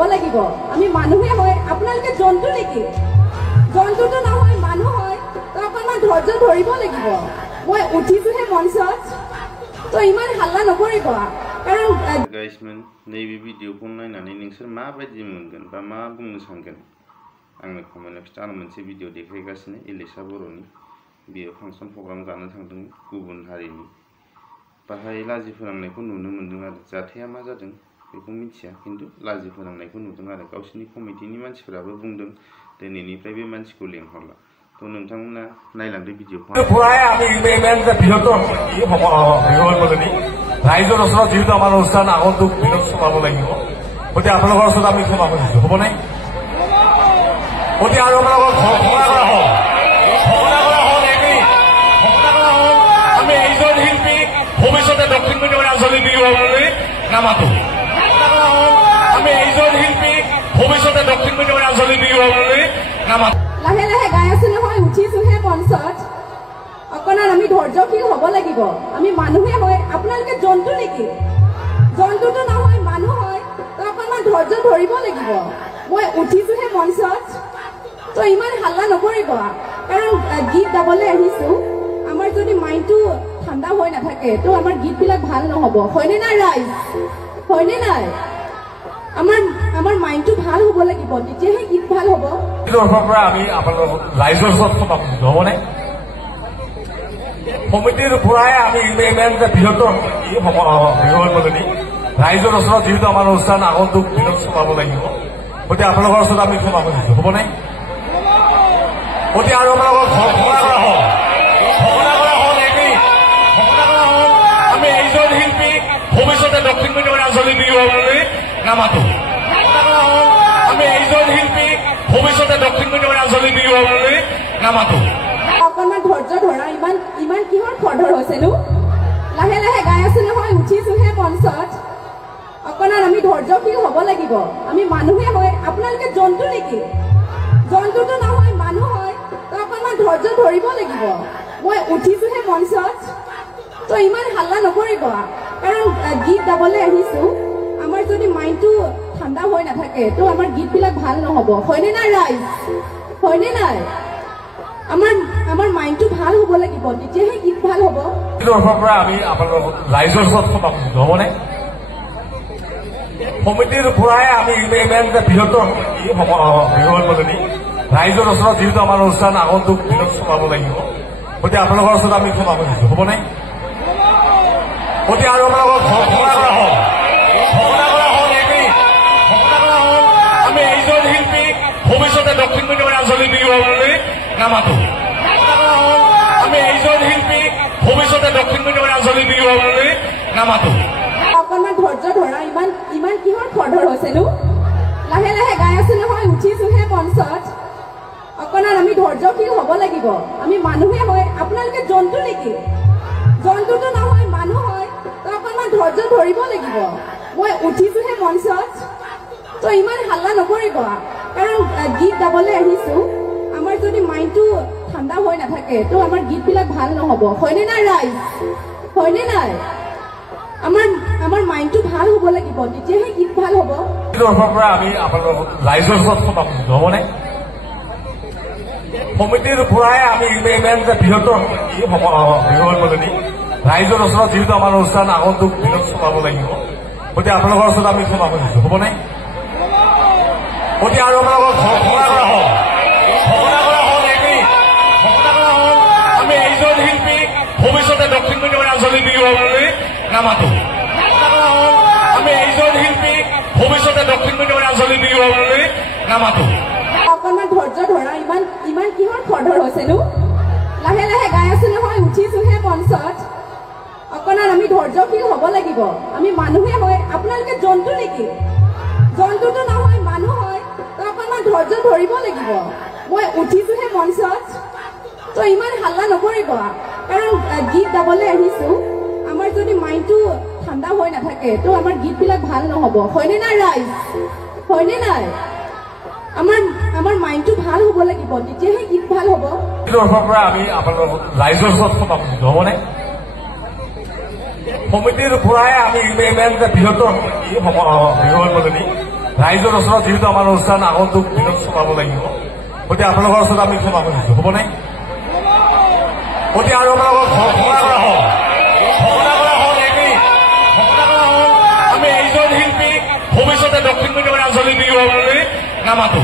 হ'ব লাগিব আমি মানুহে হয় আপোনালোকে জন্তু নেকি জন্তুটো নহয় মানুহ হয় তো অকণমান ধৈৰ্য ধৰিব লাগিব মই উঠিছোহে মঞ্চত তো ইমান হাল্লা নকৰিব কাৰণ गाइसमोन नैबे भिडिअखौ नायनानै नोंसोर माबायदि मोनगोन बा मा बुंनो सानगोन आंनो कमेन्टआव खिथा आं मोनसे भिडिअ देखायगासिनो इलिसा बर'नि बेयो फांसन प्रग्राम जानो थांदों गुबुन हारिनि बाहाय लाजि फोनांनायखौ नुनो मोनदों आरो जाथाया मा जादों बेखौ मिथिया खिन्थु लाजि फोनांनायखौ नुदों आरो गावसिनि कमिटिनि मानसिफोराबो बुंदों दिनैनिफ्राय बे मानसिखौ लेंहरला तो नोंथांमोना नायलांदो भिडिअखौ আমি ইমেইলটা বৃহত্তৰ ৰাইজৰ ওচৰত যিহেতু আমাৰ অনুষ্ঠান আগন্তুক দিনত চলাব লাগিব গতিকে আপোনালোকৰ ওচৰত আমি ক্ষমা খুজিছো হ'ব নাই গতিকে আৰু আপোনালোকৰ ঘোষণা কৰা হওক আমি এইজন শিল্পী ভৱিষ্যতে দক্ষিণ পূবৰ ৰাজনীতি কৰিবলৈ নামাতো আমি এইজন শিল্পী ভৱিষ্যতে দক্ষিণ পূবৰ ৰাজনীতি কৰিবলৈ নামাতো লাহে লাহে গাই আছে নহয় উঠিছোহে মঞ্চত অকণমান আমি ধৈৰ্যশীল হ'ব লাগিব আমি মানুহে হয় আপোনালোকে জন্তু নেকি জন্তুটো নহয় মানুহ হয় তো অকণমান ধৈৰ্য ধৰিব লাগিব মই উঠিছোহে মঞ্চত তো ইমান হাল্লা নকৰিব কাৰণ গীত গাবলৈ আহিছোঁ আমাৰ যদি মাইণ্ডটো ঠাণ্ডা হৈ নাথাকে তো আমাৰ গীতবিলাক ভাল নহ'ব হয়নে নাই ৰাইজ হয়নে নাই আমাৰ মাইণ্ডটো ভাল হ'ব লাগিব তেতিয়াহে গীত ভাল হ'ব আমি আপোনালোকৰ ৰাইজৰ ওচৰত ক্ষমা খুজিছো হ'ব নাই সমিতিৰ পৰাই আমি ইমেইলটা বৃহত্তৰ ৰাইজৰ ওচৰত যিহেতু আমাৰ অনুষ্ঠান আগন্তুক দিনত চলাব লাগিব গতিকে আপোনালোকৰ ওচৰত আমি ক্ষমা খুজিছো হ'ব নাই গতিকে আৰু আপোনালোকৰ ঘোষণা কৰা হওক আমি এইজন শিল্পী ভৱিষ্যতে দক্ষিণ পূবৰ ৰাজনীতি কৰিবলৈ নামাতো আমি এইজন শিল্পী ভৱিষ্যতে দক্ষিণ পূবৰ ৰাজনীতি কৰিবলৈ নামাতো অকণমান ধৈৰ্য ধৰা ইমান কিহৰ খৰধৰ হৈছেনো লাহে লাহে গাই আছে নহয় উঠিছোহে মঞ্চত অকণমান আমি ধৈৰ্যশীল হ'ব লাগিব আমি মানুহে হয় আপোনালোকে জন্তু নেকি জন্তুটো নহয় মানুহ হয় তো অকণমান ধৈৰ্য ধৰিব লাগিব মই উঠিছোহে মঞ্চত তো ইমান হাল্লা নকৰিব কাৰণ গীত গাবলৈ আহিছোঁ আমাৰ যদি মাইণ্ডটো ঠাণ্ডা হৈ নাথাকে তো আমাৰ গীতবিলাক ভাল নহ'ব হয়নে নাই ৰাইজ হয়নে নাই আমাৰ মাইণ্ডটো ভাল হ'ব লাগিব তেতিয়াহে গীত ভাল হ'ব আমি আপোনালোকৰ ৰাইজৰ ওচৰত ক্ষমা খুজিছো হ'ব নাই সমিতিৰ পৰাই আমি ইমেইলটা বৃহত্তৰ ৰাইজৰ ওচৰত যিহেতু আমাৰ অনুষ্ঠান আগন্তুক দিনত চলাব লাগিব গতিকে আপোনালোকৰ ওচৰত আমি ক্ষমা খুজিছো হ'ব নাই গতিকে আৰু আপোনালোকৰ ঘোষণা কৰা হওক আমি এইজন শিল্পী ভৱিষ্যতে দক্ষিণ পূবৰ ৰাজনীতি কৰিবলৈ নামাতো আমি এইজন শিল্পী ভৱিষ্যতে দক্ষিণ পূবৰ ৰাজনীতি কৰিবলৈ নামাতো অকণমান ধৈৰ্য ধৰা ইমান কিহৰ খৰধৰ হৈছেনো লাহে লাহে গাই আছে নহয় উঠিছোহে মঞ্চত অকণমান আমি ধৈৰ্যশীল হ'ব লাগিব আমি মানুহে হয় আপোনালোকে জন্তু নেকি জন্তুটো নহয় মানুহ হয় তো অকণমান ধৈৰ্য ধৰিব লাগিব মই উঠিছোহে মঞ্চত তো ইমান হাল্লা নকৰিব কাৰণ গীত গাবলৈ আহিছোঁ আমাৰ যদি মাইণ্ডটো ঠাণ্ডা হৈ নাথাকে তো আমাৰ গীতবিলাক ভাল নহ'ব হয়নে নাই ৰাইজ হয়নে নাই আমাৰ মাইণ্ডটো ভাল হ'ব লাগিব তেতিয়াহে গীত ভাল হ'ব আমি আপোনালোকৰ ৰাইজৰ ওচৰত ক্ষমা খুজিছো হ'ব নাই সমিতিৰ পৰাই আমি ইমেইলটা বৃহত্তৰ ৰাইজৰ ওচৰত যিহেতু আমাৰ অনুষ্ঠান আগন্তুক দিনত চলাব লাগিব গতিকে আপোনালোকৰ ওচৰত আমি ক্ষমা খুজিছো হ'ব নাই গতিকে আৰু আপোনালোকৰ ঘোষণা কৰা হওক আমি এইজন শিল্পী ভৱিষ্যতে দক্ষিণ পূবৰ ৰাজনীতি কৰিবলৈ নামাতো আমি এইজন শিল্পী ভৱিষ্যতে দক্ষিণ পূবৰ ৰাজনীতি কৰিবলৈ নামাতো অকণমান ধৈৰ্য ধৰা ইমান কিহৰ খৰধৰ হৈছেনো লাহে লাহে গাই আছে নহয় উঠিছোহে মঞ্চত অকণমান আমি ধৈৰ্যশীল হ'ব লাগিব আমি মানুহে হয় আপোনালোকে জন্তু নেকি জন্তুটো নহয় মানুহ হয় তো অকণমান ধৈৰ্য ধৰিব লাগিব মই উঠিছোহে মঞ্চত তো ইমান হাল্লা নকৰিব কাৰণ গীত গাবলৈ আহিছোঁ আমাৰ যদি মাইণ্ডটো ঠাণ্ডা হৈ নাথাকে তো আমাৰ গীতবিলাক ভাল নহ'ব হয়নে নাই ৰাইজ হয়নে নাই আমাৰ মাইণ্ডটো ভাল হ'ব লাগিব তেতিয়াহে গীত ভাল হ'ব আমি আপোনালোকৰ ৰাইজৰ ওচৰত ক্ষমা খুজিছো হ'ব নাই সমিতিৰ পৰাই আমি ইমেইলটা বৃহত্তৰ ৰাইজৰ ওচৰত যিহেতু আমাৰ অনুষ্ঠান আগন্তুক দিনত চলাব লাগিব গতিকে আপোনালোকৰ ওচৰত আমি ক্ষমা কৰিছোঁ হ'বনে গতিকে আৰু আপোনালোকৰ ঘোষণা কৰা হওক আমি এইজন শিল্পী ভৱিষ্যতে দক্ষিণ মধ্যমীয়া আঞ্চলিক বিহু নামাতো